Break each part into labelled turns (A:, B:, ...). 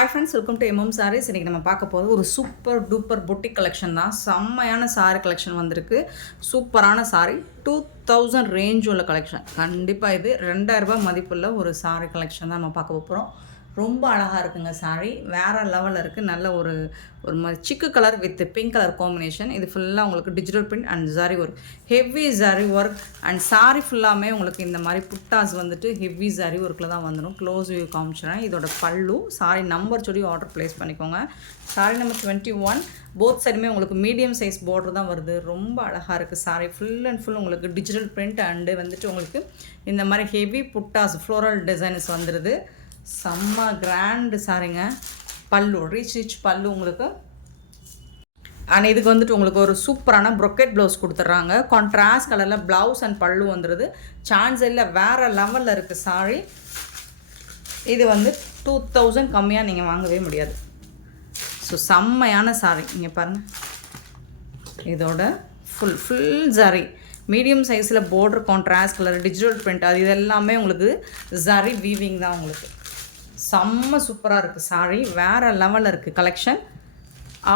A: Hi friends welcome to MM sarees இன்றைக்கி நம்ம பார்க்க போகிறது ஒரு சூப்பர் டூப்பர் பொட்டிக் கலெக்ஷன் தான். செம்மையான சாரி கலெக்ஷன் வந்திருக்கு. சூப்பரான சாரி டூ தௌசண்ட் ரேஞ்ச் உள்ள கலெக்ஷன் கண்டிப்பாக இது ரெண்டாயிரரூபா மதிப்புள்ள ஒரு சாரி கலெக்ஷன் தான் நம்ம பார்க்க போகிறோம் ரொம்ப அழகாக இருக்குங்க சாரி வேறு லெவலில் இருக்குது நல்ல ஒரு ஒரு மாதிரி சிக்கு colour with pink colour combination இது ஃபுல்லாக உங்களுக்கு digital print and zari work heavy zari work and saree ஃபுல்லாமே உங்களுக்கு இந்த மாதிரி புட்டாஸ் வந்துட்டு ஹெவி ஜாரி ஒர்க்கில் தான் வந்துடும் க்ளோஸ் வியூ காமிச்சிடறேன். இதோட பல்லு சாரி நம்பர் சொல்லி ஆர்டர் ப்ளேஸ் பண்ணிக்கோங்க. Saree number twenty one both சைடுமே உங்களுக்கு மீடியம் சைஸ் பார்டர் தான் வருது. ரொம்ப அழகாக இருக்குது சாரி ஃபுல் அண்ட் ஃபுல் உங்களுக்கு டிஜிட்டல் பிரிண்ட் அண்டு வந்துட்டு உங்களுக்கு இந்த மாதிரி ஹெவி புட்டாஸ் ஃப்ளோரல் டிசைன்ஸ் வந்துடுது செம்ம கிராண்டு சாரிங்க பல்லு ரிச் ரிச் பல்லு உங்களுக்கு. அண்ட் இதுக்கு வந்துட்டு உங்களுக்கு ஒரு சூப்பரான ப்ரொக்கெட் ப்ளவுஸ் கொடுத்துட்றாங்க. கான்ட்ராஸ்ட் கலரில் ப்ளவுஸ் அண்ட் பல்லு வந்துடுது சான்ஸ் இல்லை வேறு லெவலில் இருக்குது சாரி இது வந்து டூ தௌசண்ட் கம்மியாக நீங்கள் வாங்கவே முடியாது. ஸோ செம்மையான சாரி இங்கே பாருங்கள் இதோட ஃபுல் ஃபுல் ஜரி மீடியம் சைஸில் border contrast colour digital print அது இதெல்லாமே உங்களுக்கு ஜரி வீவிங் தான் உங்களுக்கு. செம்ம சூப்பராக இருக்குது சாரி வேறு லெவலில் இருக்குது கலெக்ஷன்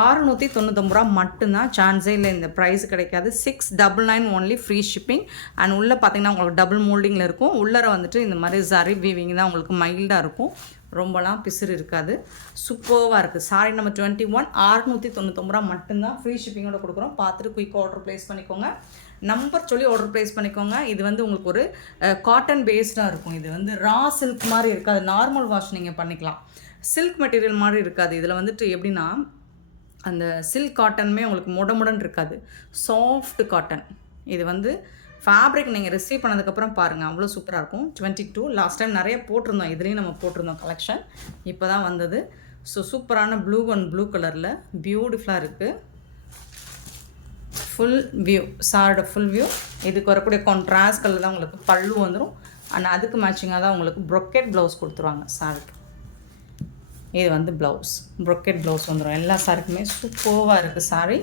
A: ஆறுநூற்றி தொண்ணூத்தொம்பது ரூபா மட்டும்தான். சான்ஸே இல்லை இந்த ப்ரைஸ் கிடைக்காது. Six double nine only free shipping and உள்ளே பார்த்தீங்கன்னா உங்களுக்கு டபுள் மோல்டிங்கில் இருக்கும். உள்ளர வந்துட்டு இந்த மாதிரி சரி வீவிங் தான் உங்களுக்கு மைல்டாக இருக்கும். ரொம்பலாம் பிசுறு இருக்காது. சூப்பர்வாக இருக்குது சாரி நம்ம டுவெண்ட்டி ஒன் ஆறுநூற்றி தொண்ணூத்தொம்பது ரூபா மட்டும்தான் ஃப்ரீ ஷிப்பிங்கோட கொடுக்குறோம். பார்த்துட்டு குயிக் ஆர்டர் ப்ளேஸ் பண்ணிக்கோங்க. நம்பர் சொல்லி ஆர்டர் ப்ளேஸ் பண்ணிக்கோங்க. இது வந்து உங்களுக்கு ஒரு காட்டன் பேஸ்டாக இருக்கும். இது வந்து ரா சில்க் மாதிரி இருக்காது. நார்மல் வாஷ் நீங்கள் பண்ணிக்கலாம். சில்க் மெட்டீரியல் மாதிரி இருக்காது. இதில் வந்துட்டு எப்படின்னா அந்த சில்க் காட்டனுமே உங்களுக்கு முடமுடன் இருக்காது. சாஃப்ட் காட்டன் இது வந்து ஃபேப்ரிக் நீங்கள் ரிசீவ் பண்ணதுக்கப்புறம் பாருங்கள் அவ்வளோ சூப்பராக இருக்கும். டுவெண்ட்டி டூ லாஸ்ட் டைம் நிறைய போட்டிருந்தோம். இதுலேயும் நம்ம போட்டிருந்தோம் கலெக்ஷன் இப்போ தான் வந்தது ஸோ சூப்பரான ப்ளூ அண்ட் ப்ளூ கலரில் பியூட்டிஃபுல்லாக இருக்குது ஃபுல் வியூ சாரோட ஃபுல் வியூ இதுக்கு வரக்கூடிய கான்ட்ராஸ்ட் கலர் தான் உங்களுக்கு பல்லு வந்துடும் அண்ட் அதுக்கு மேட்சிங்காக தான் உங்களுக்கு ப்ரொக்கெட் ப்ளவுஸ் கொடுத்துருவாங்க சாருக்கு இது வந்து ப்ளவுஸ் ப்ரொக்கெட் ப்ளவுஸ் வந்துடும் எல்லா சாருக்குமே சூப்பராக இருக்குது சாரி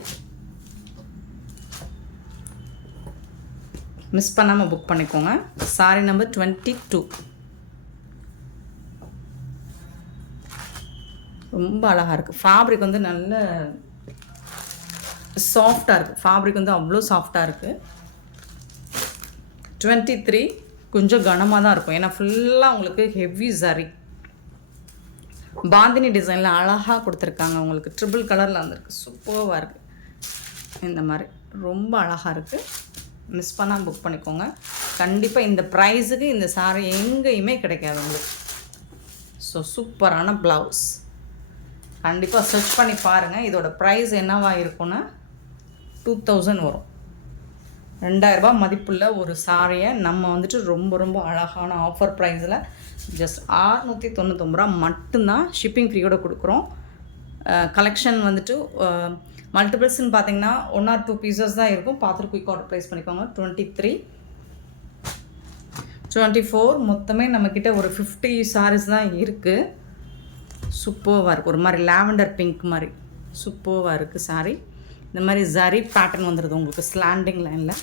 A: மிஸ் பண்ணாமல் புக் பண்ணிக்கோங்க. சாரி நம்பர் டுவெண்ட்டி டூ ரொம்ப அழகாக இருக்குது ஃபேப்ரிக் வந்து நல்ல சாஃப்டாக இருக்குது ஃபேப்ரிக் வந்து அவ்வளோ சாஃப்டாக இருக்குது டுவெண்ட்டி த்ரீ கொஞ்சம் கனமாக தான் இருக்கும். ஏன்னா ஃபுல்லாக உங்களுக்கு ஹெவி சரி பாந்தினி டிசைனில் அழகாக கொடுத்துருக்காங்க. உங்களுக்கு ட்ரிபிள் கலரில் வந்திருக்கு. சூப்பர்வாக இருக்குது இந்த மாதிரி. ரொம்ப அழகாக இருக்குது மிஸ் பண்ணால் புக் பண்ணிக்கோங்க. கண்டிப்பாக இந்த ப்ரைஸுக்கு இந்த சாரி எங்கேயுமே கிடைக்காது உங்களுக்கு. ஸோ சூப்பரான ப்ளவுஸ் கண்டிப்பாக சர்ச் பண்ணி பாருங்கள் இதோட ப்ரைஸ் என்னவா இருக்கும்னா டூ தௌசண்ட் வரும். ரெண்டாயிரரூபா மதிப்புள்ள ஒரு சாரியை நம்ம வந்துட்டு ரொம்ப ரொம்ப அழகான ஆஃபர் ப்ரைஸில் ஜஸ்ட் ஆறுநூற்றி தொண்ணூத்தொம்பது ரூபா மட்டும்தான் ஷிப்பிங் ஃப்ரீயோட கொடுக்குறோம். கலெக்ஷன் வந்துட்டு மல்டிபிள்ஸ்னு பார்த்தீங்கன்னா ஒன் ஆர் டூ பீசஸ் தான் இருக்கும். பார்த்துட்டு குயிக் ஆர்டர் ப்ரைஸ் பண்ணிக்கோங்க. டுவெண்ட்டி த்ரீ டுவெண்ட்டி ஃபோர் மொத்தமே நம்மக்கிட்ட ஒரு ஃபிஃப்டி சாரீஸ் தான் இருக்குது சூப்பர்வாக இருக்குது ஒரு மாதிரி லாவெண்டர் பிங்க் மாதிரி சூப்பர்வாக இருக்குது சாரீ இந்த மாதிரி ஜரி பேட்டர்ன் வந்துடுது உங்களுக்கு ஸ்லாண்டிங் லைனில்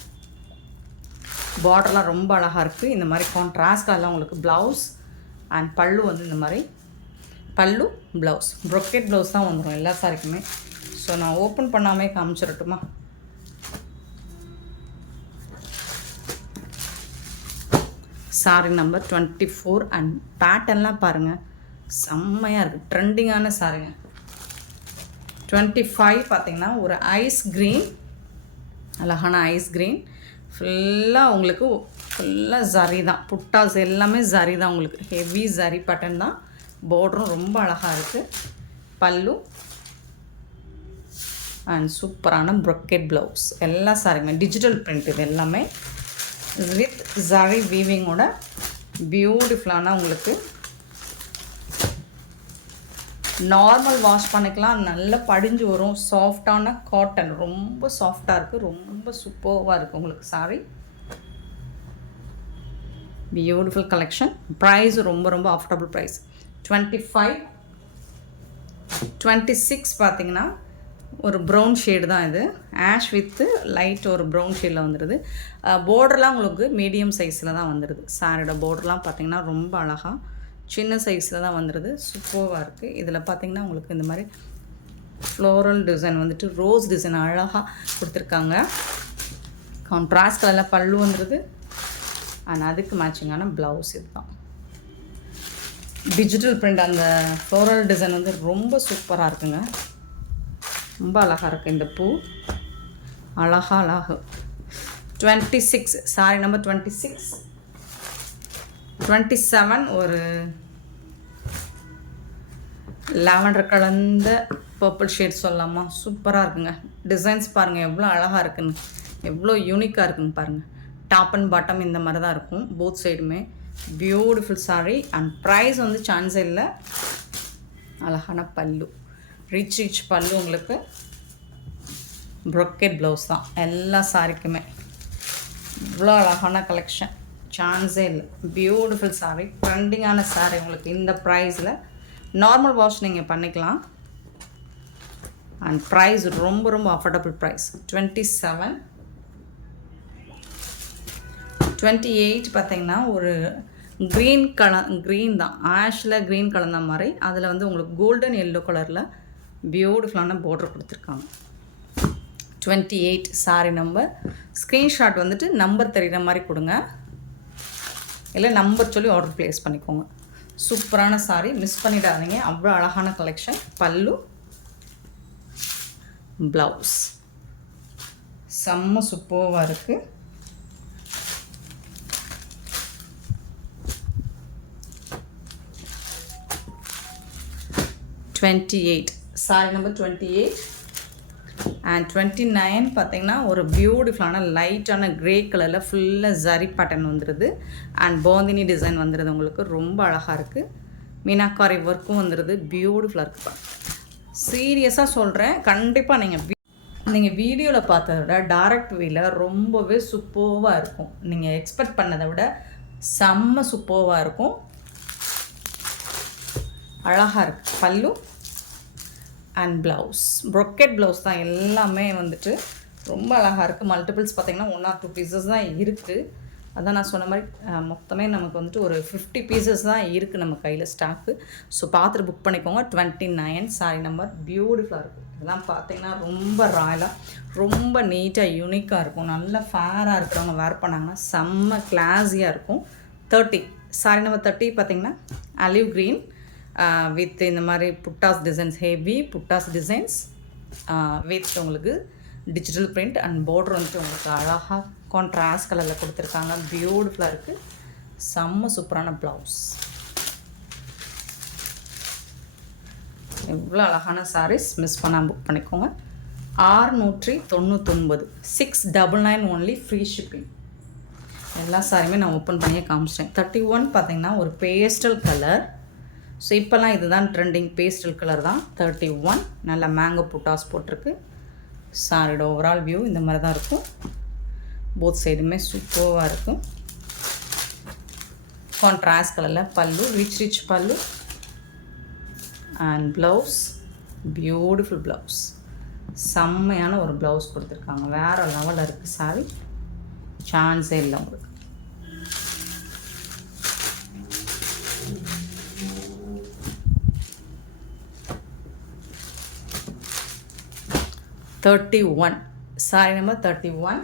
A: பார்டர்லாம் ரொம்ப அழகாக இருக்குது இந்த மாதிரி கான்ட்ராஸ்டாலாம் உங்களுக்கு ப்ளவுஸ் அண்ட் பல்லு வந்து இந்த மாதிரி பல்லு ப்ளவுஸ் ப்ரொக்கெட் ப்ளவுஸ் தான் வந்துடும் எல்லா சாரிக்குமே ஸோ நான் ஓப்பன் பண்ணாமே காமிச்சிடட்டுமா saree number twenty four and பேட்டர்ன்லாம் பாருங்கள் செம்மையாக இருக்குது ட்ரெண்டிங்கான சாரிங்க டுவெண்ட்டி ஃபைவ் பார்த்தீங்கன்னா ஒரு ஐஸ் க்ரீன் அழகான ஐஸ் க்ரீன். ஃபுல்லாக உங்களுக்கு ஃபுல்லாக ஜரி தான். புட்டாஸ் எல்லாமே ஜரி தான் உங்களுக்கு. ஹெவி ஜரி பட்டன் தான். பார்டரும் ரொம்ப அழகாக இருக்குது பல்லு. அண்ட் சூப்பரான ப்ரொக்கெட் ப்ளவுஸ் எல்லா சாரியுமே டிஜிட்டல் பிரிண்ட் இது எல்லாமே. வித் ஜரி வீவிங்கோட பியூட்டிஃபுல்லான உங்களுக்கு நார்மல் வாஷ் பண்ணிக்கலாம். நல்லா படிஞ்சு வரும். சாஃப்டான காட்டன் ரொம்ப சாஃப்டாக இருக்குது ரொம்ப சூப்பர்வாக இருக்குது உங்களுக்கு. சாரி பியூட்டிஃபுல் கலெக்ஷன் ப்ரைஸ் ரொம்ப ரொம்ப affordable price twenty five twenty six பார்த்தீங்கன்னா ஒரு ப்ரௌன் ஷேடு தான் இது. ஆஷ் வித்து லைட் ஒரு ப்ரௌன் ஷேடில் வந்துடுது பார்டர்லாம் உங்களுக்கு மீடியம் சைஸில் தான் வந்துடுது சாரியோட பார்டர்லாம் பார்த்தீங்கன்னா ரொம்ப அழகாக சின்ன சைஸில் தான் வந்துடுது சூப்பராக இருக்குது இதில் பார்த்திங்கன்னா உங்களுக்கு இந்த மாதிரி ஃப்ளோரல் டிசைன் வந்துட்டு ரோஸ் டிசைன் அழகாக கொடுத்துருக்காங்க. கான்ட்ராஸ்ட் கலரில் பல்லு வந்துடுது ஆனால் அதுக்கு மேட்சிங்கான ப்ளவுஸ் இதுதான். டிஜிட்டல் பிரிண்ட் அந்த ஃப்ளோரல் டிசைன் வந்து ரொம்ப சூப்பராக இருக்குங்க. ரொம்ப அழகாக இருக்குது இந்த பூ. அழகா அழகு. Twenty six saree number twenty six twenty seven ஒரு லாவெண்டர் கலந்த பர்பிள் ஷேட் சொல்லலாமா சூப்பராக இருக்குங்க. டிசைன்ஸ் பாருங்கள் எவ்வளோ அழகாக இருக்குன்னு. எவ்வளோ யூனிக்காக இருக்குங்க பாருங்கள் டாப் அண்ட் பாட்டம் இந்த மாதிரி தான் இருக்கும் போத் சைடுமே பியூட்டிஃபுல் சாரீ அண்ட் ப்ரைஸ் வந்து சான்ஸ் இல்லை அழகான பல்லு. ரிச் ரிச் பல்லு உங்களுக்கு. ப்ரொக்கெட் ப்ளவுஸ் தான். எல்லா சாரிக்குமே இவ்வளோ அழகான கலெக்ஷன் சான்ஸே இல்லை பியூட்டிஃபுல் சாரி ட்ரெண்டிங்கான saree உங்களுக்கு இந்த ப்ரைஸில் நார்மல் வாஷ் நீங்கள் பண்ணிக்கலாம். அண்ட் ப்ரைஸ் ரொம்ப ரொம்ப affordable price twenty seven twenty eight பார்த்தீங்கன்னா ஒரு க்ரீன் கல க்ரீன் தான். ஆஷில் க்ரீன் கலந்த மாதிரி. அதில் வந்து உங்களுக்கு கோல்டன் எல்லோ கலரில் பியூட்டிஃபுல்லான பார்டர் கொடுத்துருக்காங்க. Twenty eight saree number screenshot வந்துட்டு நம்பர் தெரிகிற மாதிரி கொடுங்க. இல்லை நம்பர் சொல்லி ஆர்டர் ப்ளேஸ் பண்ணிக்கோங்க. சூப்பரான சாரி மிஸ் பண்ணிடாதீங்க. அவ்வளோ அழகான கலெக்ஷன் பல்லு ப்ளவுஸ் செம்ம சூப்பராக இருக்குது twenty eight saree number twenty eight and twenty nine பார்த்தீங்கன்னா ஒரு பியூட்டிஃபுல்லான லைட்டான க்ரே கலரில் ஃபுல்லாக ஜரி பேட்டர்ன் வந்துடுது அண்ட் போந்தினி டிசைன் வந்துடுது உங்களுக்கு. ரொம்ப அழகாக இருக்குது மீனாக்காரி ஒர்க்கும் வந்துடுது பியூட்டிஃபுல்லாக இருக்குது சீரியஸாக சொல்கிறேன் கண்டிப்பாக நீங்கள் நீங்கள் வீடியோவில் பார்த்ததை விட டைரக்ட் வீல ரொம்பவே சூப்பர்வாக இருக்கும். நீங்கள் எக்ஸ்பெக்ட் பண்ணதை விட செம்ம சூப்பர்வாக இருக்கும். அழகாக இருக்குது பல்லு. அண்ட் ப்ளவுஸ் ப்ரொக்கெட் ப்ளவுஸ் தான் எல்லாமே வந்துட்டு ரொம்ப அழகாக இருக்குது மல்டிபிள்ஸ் பார்த்தீங்கன்னா ஒன் ஆர் டூ பீசஸ் தான் இருக்குது அதான் நான் சொன்ன மாதிரி மொத்தமே நமக்கு வந்துட்டு ஒரு ஃபிஃப்டி பீசஸ் தான் இருக்குது நம்ம கையில் ஸ்டாக்கு ஸோ பார்த்துட்டு புக் பண்ணிக்கோங்க. டுவெண்ட்டி நைன் சாரி நம்பர் பியூட்டிஃபுல்லாக இருக்கும். இதெல்லாம் பார்த்தீங்கன்னா ரொம்ப ராயலாக ரொம்ப நீட்டாக யூனிக்காக இருக்கும். நல்ல ஃபேராக இருக்கிறவங்க வேர் பண்ணாங்கன்னா செம்ம கிளாஸியாக இருக்கும். தேர்ட்டி சாரி நம்பர் தேர்ட்டி பார்த்தீங்கன்னா அலிவ் க்ரீன் வித் இந்த மாதிரி buttas designs heavy buttas designs with உங்களுக்கு டிஜிட்டல் பிரிண்ட் அண்ட் பார்டர் வந்துட்டு உங்களுக்கு அழகாக கான்ட்ராஸ்ட் கலரில் கொடுத்துருக்காங்க. பியூட்டிஃபுல்லாக இருக்குது செம்ம சூப்பரான ப்ளவுஸ் எவ்வளோ அழகான சாரீஸ் மிஸ் பண்ணால் புக் பண்ணிக்கோங்க. ஆறுநூற்றி தொண்ணூத்தொன்பது. Six double nine only free shipping எல்லா சாரியுமே நான் ஓப்பன் பண்ணியே காமிச்சிட்டேன். தேர்ட்டி ஒன் பார்த்தீங்கன்னா ஒரு பேஸ்டல் கலர் ஸோ இப்போல்லாம் இதுதான் ட்ரெண்டிங் பேஸ்டல் கலர் தான். தேர்ட்டி ஒன் நல்ல மேங்கோ புட்டாஸ் போட்டிருக்கு. சாரியோட ஓவரால் வியூ இந்த மாதிரி தான் இருக்கும். போத் சைடுமே சூப்பராக இருக்கும். கான்ட்ராஸ்ட் கலரில் pallu rich rich pallu. And blouse beautiful blouse செம்மையான ஒரு ப்ளவுஸ் கொடுத்துருக்காங்க. வேறு லெவலில் இருக்குது சாரி சான்ஸே இல்லை உங்களுக்கு. Thirty one saree number thirty one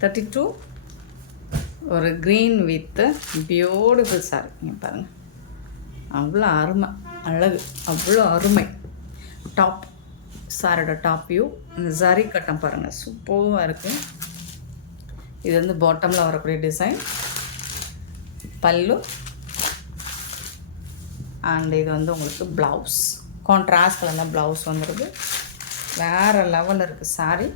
A: thirty two ஒரு க்ரீன் வித் பியூட்டிஃபுல் சாரி நீங்கள் பாருங்கள் அவ்வளோ அருமை. அழகு. அவ்வளோ அருமை. டாப் சாரோட டாப் வியூ இந்த ஜரி கட்டம் பாருங்கள் சூப்பராக இருக்குது இது வந்து பாட்டமில் வரக்கூடிய டிசைன் பல்லு. அண்ட் இது வந்து உங்களுக்கு ப்ளவுஸ் கான்ட்ராஸ்ட் கலரில் ப்ளவுஸ் வந்துடுது வேறு லெவலில் இருக்குது saree.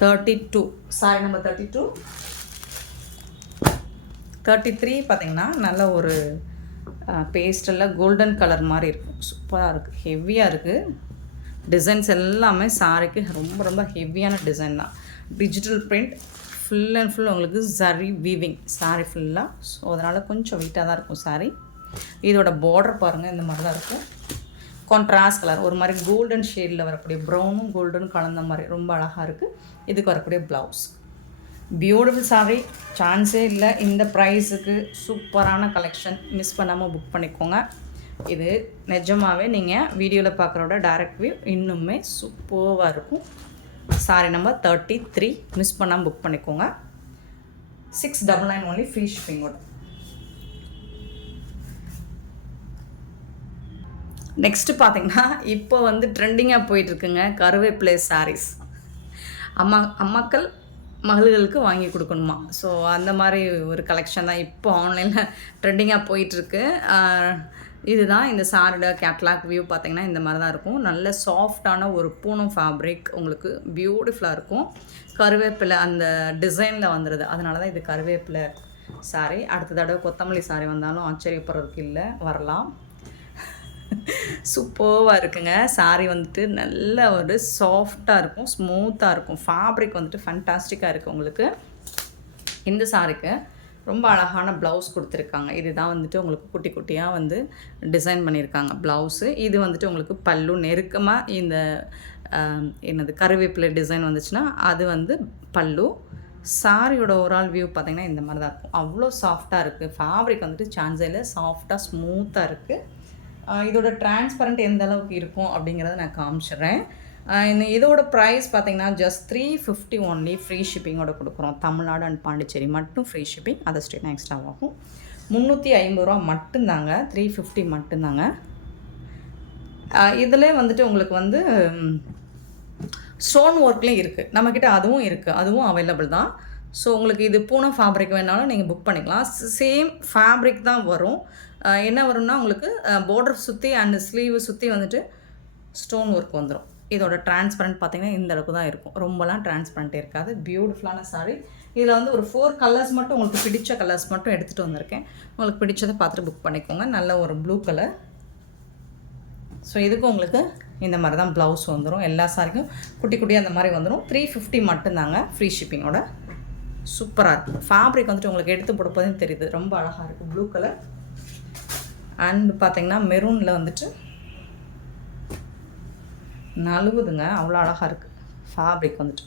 A: Thirty two saree number thirty two thirty three பார்த்திங்கன்னா நல்ல ஒரு பேஸ்டலில் கோல்டன் கலர் மாதிரி இருக்கும் சூப்பராக இருக்குது ஹெவியாக இருக்குது டிசைன்ஸ் எல்லாமே சாரிக்கு ரொம்ப ரொம்ப ஹெவியான டிசைன் தான். Digital print full and full உங்களுக்கு சரி வீவிங் சாரி ஃபுல்லாக ஸோ அதனால் கொஞ்சம் வெயிட்டாக தான் இருக்கும் சாரி இதோட பார்டர் பாருங்கள் இந்த மாதிரி தான் இருக்கும். கான்ட்ராஸ்ட் கலர் ஒரு மாதிரி கோல்டன் ஷேடில் வரக்கூடிய ப்ரௌனும் கோல்டனும் கலந்த மாதிரி ரொம்ப அழகாக இருக்குது இதுக்கு வரக்கூடிய ப்ளவுஸ் பியூட்டிஃபுல் சாரி சான்ஸே இல்லை. இந்த ப்ரைஸுக்கு சூப்பரான கலெக்ஷன் மிஸ் பண்ணாமல் புக் பண்ணிக்கோங்க. இது நிஜமாகவே நீங்கள் வீடியோவில் பார்க்குறோட டேரக்ட் வியூ இன்னுமே சூப்பராக இருக்கும். Saree number thirty three miss பண்ணாமல் புக் பண்ணிக்கோங்க six double nine only free ஷிப்பிங்கோட next பார்த்தீங்கன்னா இப்போ வந்து ட்ரெண்டிங்காக போயிட்டுருக்குங்க. கருவேப்பிலை சாரீஸ் அம்மா அம்மாக்கள் மகள்களுக்கு வாங்கி கொடுக்கணுமா? ஸோ அந்த மாதிரி ஒரு கலெக்ஷன் தான் இப்போ ஆன்லைனில் ட்ரெண்டிங்காக போயிட்டுருக்கு. இதுதான் இந்த சாரோட கேட்லாக் வியூ பார்த்தீங்கன்னா இந்த மாதிரி தான் இருக்கும். நல்ல சாஃப்டான ஒரு பூனம் ஃபேப்ரிக் உங்களுக்கு பியூட்டிஃபுல்லாக இருக்கும். கருவேப்பிலை அந்த டிசைனில் வந்துடுது அதனால தான் இது கருவேப்பிலை சாரி அடுத்த தடவை கொத்தமல்லி சாரி வந்தாலும் ஆச்சரியப்படுறதுக்கு இல்லை. வரலாம். சூப்பர்வாக இருக்குங்க. சாரி வந்துட்டு நல்ல ஒரு சாஃப்டாக இருக்கும். ஸ்மூத்தாக இருக்கும். ஃபேப்ரிக் வந்துட்டு ஃபண்டாஸ்டிக்காக இருக்குது உங்களுக்கு. இந்த சாரிக்கு ரொம்ப அழகான ப்ளவுஸ் கொடுத்துருக்காங்க. இதுதான் வந்துட்டு உங்களுக்கு குட்டி குட்டியாக வந்து டிசைன் பண்ணியிருக்காங்க. ப்ளவுஸு இது வந்துட்டு உங்களுக்கு பல்லு நெருக்கமாக இந்த என்னது கருவேப்பிலை டிசைன் வந்துச்சுன்னா அது வந்து பல்லு சாரியோட ஓவரால் வியூ பார்த்திங்கன்னா இந்த மாதிரி தான் இருக்கும். அவ்வளோ சாஃப்டாக இருக்குது ஃபேப்ரிக் வந்துட்டு சான்சையில் சாஃப்டாக ஸ்மூத்தாக இருக்குது இதோட டிரான்ஸ்பரண்ட் எந்த அளவுக்கு இருக்கும் அப்படிங்கிறத நான் காமிச்சிடுறேன். இந்த இதோட ப்ரைஸ் பார்த்தீங்கன்னா just three fifty only free ஷிப்பிங்கோட கொடுக்குறோம். தமிழ்நாடு அண்ட் பாண்டிச்சேரி மட்டும் ஃப்ரீ ஷிப்பிங் அதை ஸ்டேட் எக்ஸ்ட்ரா ஆகும் முந்நூற்றி ஐம்பது ரூபா மட்டும்தாங்க. த்ரீ ஃபிஃப்டி மட்டும்தாங்க. இதில் வந்துட்டு உங்களுக்கு வந்து ஸ்டோன் ஒர்க்லேயும் இருக்குது நம்மக்கிட்ட அதுவும் இருக்குது அதுவும் அவைலபிள் தான். ஸோ உங்களுக்கு இது பூனை ஃபேப்ரிக் வேணாலும் நீங்கள் புக் பண்ணிக்கலாம். சேம் ஃபேப்ரிக் தான் வரும். என்ன வரும்னா உங்களுக்கு பார்டர் சுற்றி அண்ட் ஸ்லீவு சுற்றி வந்துட்டு ஸ்டோன் ஒர்க் வந்துடும் இதோட டிரான்ஸ்பரண்ட் பார்த்திங்கன்னா இந்த அளவுக்கு தான் இருக்கும். ரொம்பலாம் டிரான்ஸ்பரண்ட் இருக்காது. பியூட்டிஃபுல்லான சாரீ இதில் வந்து ஒரு ஃபோர் கலர்ஸ் மட்டும் உங்களுக்கு பிடிச்ச கலர்ஸ் மட்டும் எடுத்துகிட்டு வந்திருக்கேன். உங்களுக்கு பிடிச்சதை பார்த்துட்டு புக் பண்ணிக்கோங்க. நல்ல ஒரு ப்ளூ கலர் ஸோ இதுக்கு உங்களுக்கு இந்த மாதிரி தான் ப்ளவுஸ் வந்துடும் எல்லா சாரிக்கும் குட்டி குட்டியாக அந்த மாதிரி வந்துடும் த்ரீ ஃபிஃப்டி மட்டும்தாங்க ஃப்ரீ ஷிப்பிங்கோட சூப்பராக இருக்கும். ஃபேப்ரிக் வந்துட்டு உங்களுக்கு எடுத்து கொடுப்பதே தெரியுது. ரொம்ப அழகாக இருக்குது ப்ளூ கலர் அண்ட் பார்த்திங்கன்னா மெரூனில் வந்துட்டு நழுவுதுங்க. அவ்வளோ அழகாக இருக்குது ஃபேப்ரிக் வந்துட்டு.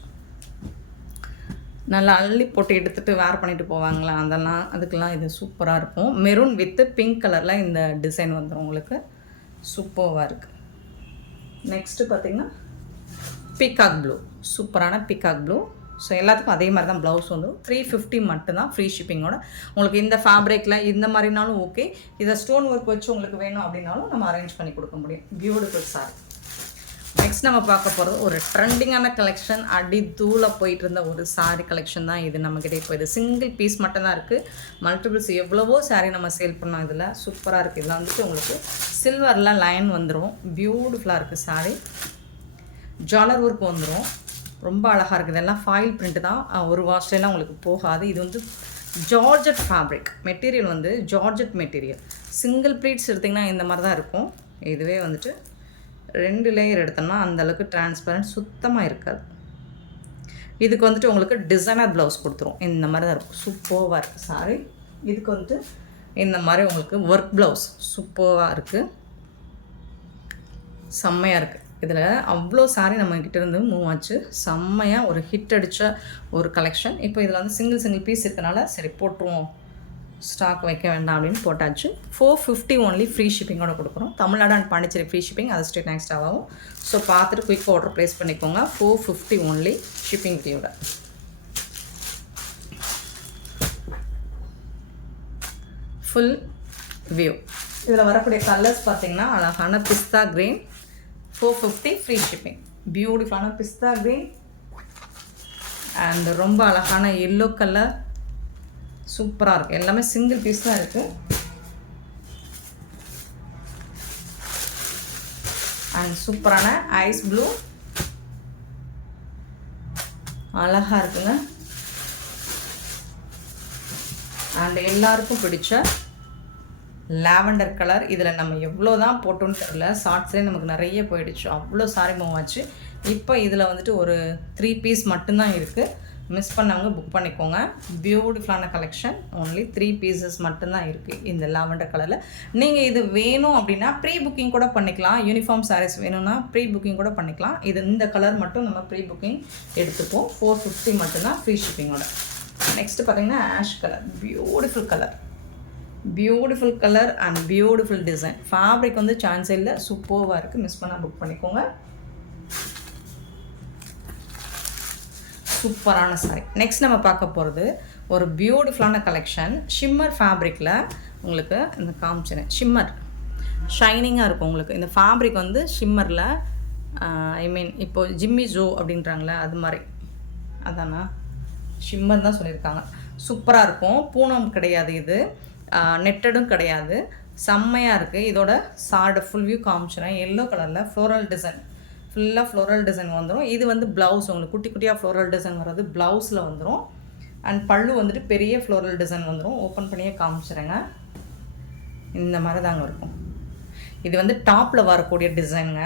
A: நல்லா அள்ளி போட்டு எடுத்துகிட்டு வேர் பண்ணிட்டு போவாங்களா? அதெல்லாம் அதுக்கெல்லாம் இது சூப்பராக இருக்கும். மெரூன் வித்து பிங்க் கலரில் இந்த டிசைன் வந்துடும் உங்களுக்கு. சூப்பராக இருக்குது நெக்ஸ்ட்டு பார்த்திங்கன்னா பிகாக் ப்ளூ சூப்பரான பிகாக் ப்ளூ ஸோ எல்லாத்துக்கும் அதே மாதிரி தான் ப்ளவுஸ் வந்துடும் த்ரீ ஃபிஃப்டி மட்டும்தான் ஃப்ரீ ஷிப்பிங்கோட உங்களுக்கு இந்த ஃபேப்ரிக்கில் இந்த மாதிரினாலும் ஓகே இதை ஸ்டோன் ஒர்க் வச்சு உங்களுக்கு வேணும் அப்படின்னாலும் நம்ம அரேஞ்ச் பண்ணி கொடுக்க முடியும். பியூட்டிஃபுல் சாரி நெக்ஸ்ட் நம்ம பார்க்க போகிறது ஒரு ட்ரெண்டிங்கான கலெக்ஷன் அடி தூள போயிட்டு இருந்த ஒரு சாரி கலெக்ஷன் தான் இது. நம்மக்கிட்டே இப்போ இது சிங்கிள் பீஸ் மட்டும் தான் இருக்குது மல்டிபிள்ஸ் எவ்வளவோ சாரி நம்ம சேல் பண்ணோம் இதில். சூப்பராக இருக்குது இதில் வந்துட்டு உங்களுக்கு சில்வரில் லைன் வந்துடும் பியூட்டிஃபுல்லாக இருக்குது சாரி ஜாலர் ஒர்க் வந்துடும் ரொம்ப அழகாக இருக்குது இதெல்லாம் ஃபாயில் பிரிண்ட் தான். ஒரு வாஷ்லாம் உங்களுக்கு போகாது. இது வந்து ஜார்ஜட் ஃபேப்ரிக் மெட்டீரியல் வந்து ஜார்ஜட் மெட்டீரியல் சிங்கிள் ப்ளீட்ஸ் எடுத்திங்கன்னா இந்த மாதிரி தான் இருக்கும். இதுவே வந்துட்டு ரெண்டு லேயர் எடுத்தோம்னா அந்தளவுக்கு டிரான்ஸ்பரண்ட் சுத்தமாக இருக்காது. இதுக்கு வந்துட்டு உங்களுக்கு டிசைனர் ப்ளவுஸ் கொடுத்துரும். இந்த மாதிரி தான் இருக்கும். சூப்பர்வாக இருக்குது சாரி இதுக்கு வந்துட்டு இந்த மாதிரி உங்களுக்கு ஒர்க் ப்ளவுஸ் சூப்பர்வாக இருக்குது செம்மையாக இருக்குது இதில் அவ்வளோ சாரி நம்மக்கிட்ட இருந்து மூவ் ஆச்சு. செம்மையாக ஒரு ஹிட் அடித்த ஒரு கலெக்ஷன் இப்போ இதில் வந்து சிங்கிள் சிங்கிள் பீஸ் இருக்கனால சரி போட்டுருவோம். ஸ்டாக் வைக்க வேண்டாம் அப்படின்னு போட்டாச்சு. ஃபோர் ஃபிஃப்டி ஒன்லி ஃப்ரீ ஷிப்பிங்கோட கொடுக்குறோம். Tamil Nadu and Pondicherry free shipping அது ஸ்டேட் நெக்ஸ்ட் ஆகும் ஸோ பார்த்துட்டு குயிக் ஆர்டர் ப்ளேஸ் பண்ணிக்கோங்க. ஃபோர் ஃபிஃப்டி ஒன்லி ஷிப்பிங் ஃபீயோட ஃபுல் வியூ இதில் வரக்கூடிய கலர்ஸ் பார்த்தீங்கன்னா அழகான pista green four fifty free shipping பியூட்டிஃபுல்லான பிஸ்தா க்ரீன் அண்ட் ரொம்ப அழகான எல்லோ கலர் சூப்பராக இருக்குது எல்லாமே சிங்கிள் பீஸ் தான் இருக்குது அண்ட் சூப்பரான ஐஸ் ப்ளூ அழகாக இருக்குங்க. அண்ட் எல்லாருக்கும் பிடிச்ச லாவெண்டர் கலர். இதில் நம்ம எவ்வளோ தான் போட்டோன்னு தெரில ஷார்ட்ஸ்லேயே நமக்கு நிறைய போயிடுச்சு. அவ்வளோ சாரி மூவாச்சு ஆச்சு. இப்போ இதில் வந்துட்டு ஒரு த்ரீ பீஸ் மட்டும்தான் இருக்குது மிஸ் பண்ணவங்க புக் பண்ணிக்கோங்க. பியூட்டிஃபுல்லான கலெக்ஷன் ஓன்லி த்ரீ பீசஸ் மட்டும்தான் இருக்குது இந்த லாவெண்டர் கலரில் நீங்கள் இது வேணும் அப்படின்னா ப்ரீ புக்கிங் கூட பண்ணிக்கலாம். யூனிஃபார்ம் சாரீஸ் வேணும்னா ப்ரீ புக்கிங் கூட பண்ணிக்கலாம். இது இந்த கலர் மட்டும் நம்ம ப்ரீ புக்கிங் எடுத்துப்போம். ஃபோர் ஃபிஃப்டி மட்டும்தான் ஃப்ரீ ஷிப்பிங்கோட நெக்ஸ்ட்டு பார்த்தீங்கன்னா ash colour beautiful colour beautiful colour and beautiful design fabric வந்து சான்ஸ் இல்லை சூப்பர்வாக இருக்குது மிஸ் பண்ணால் புக் பண்ணிக்கோங்க. சூப்பரான சாரி நெக்ஸ்ட் நம்ம பார்க்க போகிறது ஒரு பியூட்டிஃபுல்லான கலெக்ஷன் ஷிம்மர் ஃபேப்ரிக்கில் உங்களுக்கு இந்த காமிச்சினேன் ஷிம்மர் ஷைனிங்காக இருக்கும் உங்களுக்கு. இந்த ஃபேப்ரிக் வந்து ஷிம்மரில் ஐ மீன் இப்போது ஜிம்மி ஜோ அப்படின்றாங்களே அது மாதிரி. அதானா? ஷிம்மர் தான் சொல்லியிருக்காங்க. சூப்பராக இருக்கும். பூனம் கிடையாது இது. நெட்டடும் கிடையாது. செம்மையாக இருக்குது இதோட சார்டு ஃபுல் வியூ காமிச்சினேன் எல்லோ கலரில் ஃப்ளோரல் டிசைன் ஃபுல்லாக ஃப்ளோரல் டிசைன் வந்துடும் இது வந்து ப்ளவுஸ் உங்களுக்கு குட்டி குட்டியாக ஃப்ளோரல் டிசைன் வர்றது ப்ளவுஸில் வந்துடும் அண்ட் பல்லு வந்துட்டு பெரிய ஃப்ளோரல் டிசைன் வந்துடும் ஓப்பன் பண்ணியே காமிச்சிடுங்க இந்த மாதிரி தாங்க இருக்கும். இது வந்து டாப்பில் வரக்கூடிய டிசைனுங்க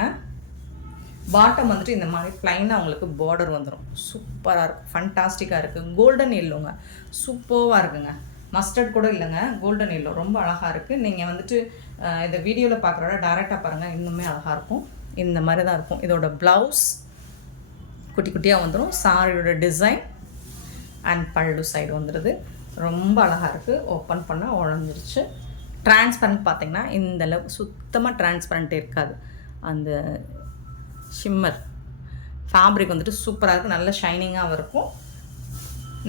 A: பாட்டம் வந்துட்டு இந்த மாதிரி ப்ளைனாக உங்களுக்கு பார்டர் வந்துடும் சூப்பராக இருக்கும். ஃபண்டாஸ்டிக்காக இருக்குது கோல்டன் எல்லோங்க சூப்பராக இருக்குங்க. மஸ்டர்ட் கூட இல்லைங்க. கோல்டன் எல்லோ ரொம்ப அழகாக இருக்குது நீங்கள் வந்துட்டு இந்த வீடியோவில் பார்க்குறோட டேரெக்டாக பாருங்கள் இன்னுமே அழகாக இருக்கும். இந்த மாதிரி தான் இருக்கும். இதோட ப்ளவுஸ் குட்டி குட்டியாக வந்துடும் சாரியோட டிசைன் அண்ட் பல்லு சைடு வந்துடுது ரொம்ப அழகாக இருக்குது ஓப்பன் பண்ணால் உழந்துருச்சு டிரான்ஸ்பரண்ட் பார்த்தீங்கன்னா இந்த அளவுக்கு சுத்தமாக டிரான்ஸ்பரண்ட் இருக்காது. அந்த ஷிம்மர் ஃபேப்ரிக் வந்துட்டு சூப்பராக இருக்குது நல்ல ஷைனிங்காகவும் இருக்கும்.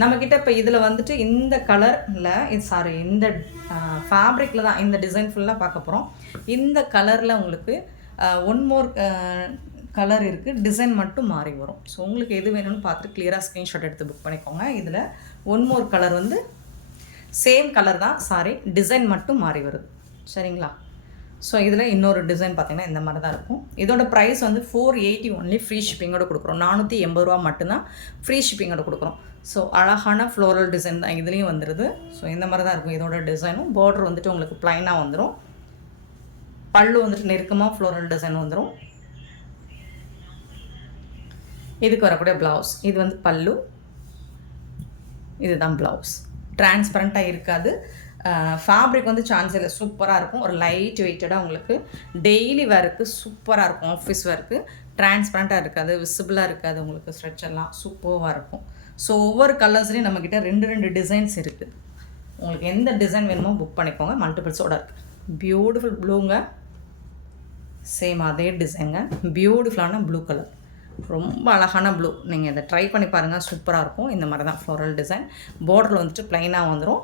A: நம்மக்கிட்ட இப்போ இதில் வந்துட்டு இந்த கலரில் இது சாரி இந்த ஃபேப்ரிக்கில் தான் இந்த டிசைன் ஃபுல்லாக பார்க்க போகிறோம் இந்த கலரில் உங்களுக்கு ஒன் மோர் கலர் இருக்குது டிசைன் மட்டும் மாறி வரும். ஸோ உங்களுக்கு எது வேணும்னு பார்த்துட்டு கிளியராக ஸ்க்ரீன்ஷாட் எடுத்து புக் பண்ணிக்கோங்க. இதில் ஒன் மோர் கலர் வந்து சேம் கலர் தான். சாரி டிசைன் மட்டும் மாறி வருது. சரிங்களா? ஸோ இதில் இன்னொரு டிசைன் பார்த்தீங்கன்னா இந்த மாதிரி தான் இருக்கும். இதோட ப்ரைஸ் வந்து ஃபோர் எயிட்டி ஒன்லி ஃப்ரீ ஷிப்பிங்கோட கொடுக்குறோம். நானூற்றி எண்பது ரூபா மட்டும்தான் ஃப்ரீ ஷிப்பிங்கோட கொடுக்குறோம். ஸோ அழகான ஃப்ளோரல் டிசைன் தான் இதுலேயும் வந்துடுது ஸோ இந்த மாதிரி தான் இருக்கும். இதோட டிசைனும் பார்டர் வந்துட்டு உங்களுக்கு ப்ளைனாக வந்துடும் பல்லு வந்துட்டு நெருக்கமாக ஃப்ளோரல் டிசைன் வந்துடும் இதுக்கு வரக்கூடிய ப்ளவுஸ் இது வந்து பல்லு. இதுதான் ப்ளவுஸ் டிரான்ஸ்பரண்ட்டாக இருக்காது. ஃபேப்ரிக் வந்து சான்ஸ் இல்லை. சூப்பராக இருக்கும். ஒரு லைட் வெயிட்டடாக உங்களுக்கு டெய்லி வேருக்கு சூப்பராக இருக்கும். ஆஃபீஸ் ஒர்க்கு டிரான்ஸ்பரண்ட்டாக இருக்காது. விசிபிளாக இருக்காது உங்களுக்கு ஸ்ட்ரெச் எல்லாம். சூப்பராக இருக்கும். ஸோ ஒவ்வொரு கலர்ஸ்லேயும் நம்மக்கிட்ட ரெண்டு ரெண்டு டிசைன்ஸ் இருக்குது உங்களுக்கு எந்த டிசைன் வேணுமோ புக் பண்ணிக்கோங்க. மல்டிபிள்ஸோட இருக்குது பியூட்டிஃபுல் ப்ளூங்க சேம் அதே டிசைனுங்க பியூட்டிஃபுல்லான ப்ளூ கலர் ரொம்ப அழகான ப்ளூ நீங்கள் இதை ட்ரை பண்ணி பாருங்கள் சூப்பராக இருக்கும். இந்த மாதிரி தான் ஃப்ளோரல் டிசைன் பார்டரில் வந்துட்டு ப்ளைனாக வந்துடும்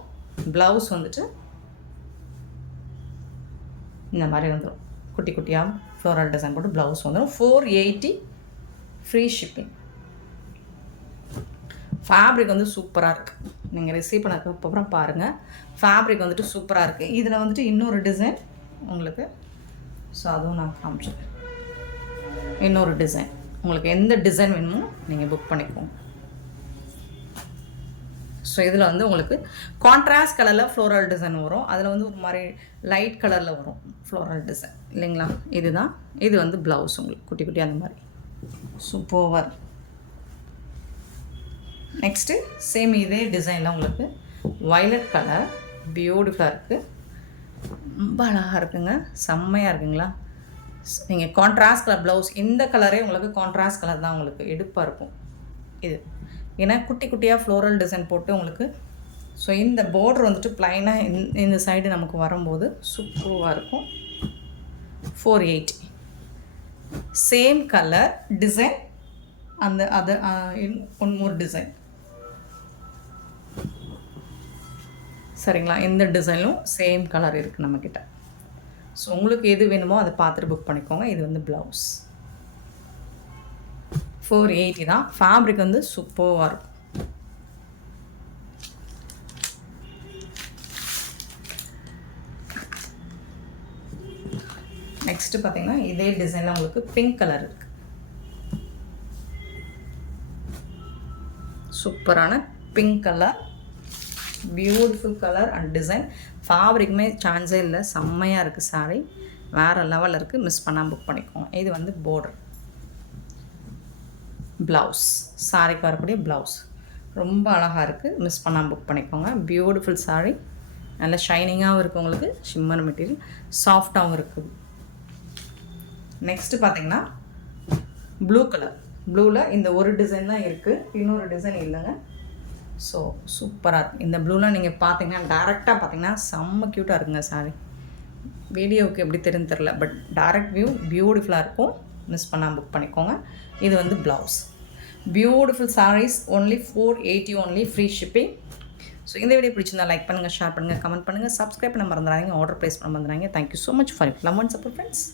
A: ப்ளவுஸ் வந்துட்டு இந்த மாதிரி வந்துடும் குட்டி குட்டியாக ஃப்ளோரல் டிசைன் போட்டு ப்ளவுஸ் வந்துடும் four eighty free shipping fabric வந்து சூப்பராக இருக்குது நீங்கள் ரிசீவ் பண்ணதுக்கப்புறம் பாருங்கள் ஃபேப்ரிக் வந்துட்டு சூப்பராக இருக்குது இதில் வந்துட்டு இன்னொரு டிசைன் உங்களுக்கு ஸோ அதுவும் நான் காமிச்சிருக்கேன். இன்னொரு டிசைன் உங்களுக்கு எந்த டிசைன் வேணுமோ நீங்கள் புக் பண்ணிக்கோங்க. ஸோ இதில் வந்து உங்களுக்கு கான்ட்ராஸ்ட் கலரில் ஃப்ளோரல் டிசைன் வரும். அதில் வந்து ஒரு மாதிரி லைட் கலரில் வரும் ஃப்ளோரல் டிசைன் இல்லைங்களா? இதுதான். இது வந்து ப்ளவுஸ் உங்களுக்கு. குட்டி குட்டி அந்த மாதிரி. சூப்பர் நெக்ஸ்ட்டு சேம் இதே டிசைனில் உங்களுக்கு வயலட் கலர் பியூட்டிஃபுல்லாக இருக்குது ரொம்ப அழகாக இருக்குங்க. செம்மையாக இருக்குங்களா? நீங்கள் கான்ட்ராஸ்ட் கலர் ப்ளவுஸ் இந்த கலரே உங்களுக்கு கான்ட்ராஸ்ட் கலர் தான் உங்களுக்கு எடுப்பாக இருக்கும். இது. ஏன்னா குட்டி குட்டியாக ஃப்ளோரல் டிசைன் போட்டு உங்களுக்கு ஸோ இந்த போர்டர் வந்துட்டு ப்ளைனாக இந்த சைடு நமக்கு வரும்போது சூப்பராக இருக்கும். Four eighty same colour design அந்த அது ஒன் மோர் டிசைன் சரிங்களா? இந்த டிசைனும் சேம் கலர் இருக்குது நம்மக்கிட்ட ஸோ உங்களுக்கு எது வேணுமோ அதை பார்த்துட்டு புக் பண்ணிக்கோங்க. இது வந்து ப்ளவுஸ் ஃபோர் எயிட்டி தான். ஃபேப்ரிக் வந்து சூப்பராக இருக்கும். நெக்ஸ்ட்டு பார்த்தீங்கன்னா இதே டிசைனில் உங்களுக்கு பிங்க் கலர் இருக்குது சூப்பரான pink colour beautiful colour and design ஃபேப்ரிக்குமே சான்ஸே இல்லை. செம்மையாக இருக்குது சாரி வேறு லெவலில் இருக்குது மிஸ் பண்ணாமல் புக் பண்ணிக்கோங்க. இது வந்து போர்டர் ப்ளவுஸ் சாரிக்கு வரக்கூடிய ப்ளவுஸ் ரொம்ப அழகாக இருக்குது மிஸ் பண்ணாமல் புக் பண்ணிக்கோங்க. Beautiful saree. நல்ல ஷைனிங்காகவும் இருக்குது உங்களுக்கு. ஷிம்மர் மெட்டீரியல் சாஃப்டாகவும் இருக்குது நெக்ஸ்ட்டு பார்த்தீங்கன்னா ப்ளூ கலர் ப்ளூவில் இந்த ஒரு டிசைன் தான் இருக்குது இன்னொரு டிசைன் இல்லைங்க. ஸோ சூப்பராக இருக்குது இந்த ப்ளூலாம் நீங்கள் பார்த்தீங்கன்னா டேரெக்டாக பார்த்தீங்கன்னா செம்ம க்யூட்டாக இருக்குங்க சாரி வீடியோவுக்கு எப்படி தெரியும் தெரில பட் டேரக்ட் வியூ பியூட்டிஃபுல்லாக இருக்கும். மிஸ் பண்ணாமல் புக் பண்ணிக்கோங்க. இது வந்து blouse beautiful sarees only four eighty only free shipping so இந்த வீடியோ பிடிச்சிருந்தா லைக் பண்ணுங்கள் ஷேர் பண்ணுங்கள் கமெண்ட் பண்ணுங்கள் சப்ஸ்கிரைப் பண்ண மறந்துடாதீங்க ஆர்டர் ப்ளேஸ் பண்ண மறந்துடாங்க thank you so much for love and support friends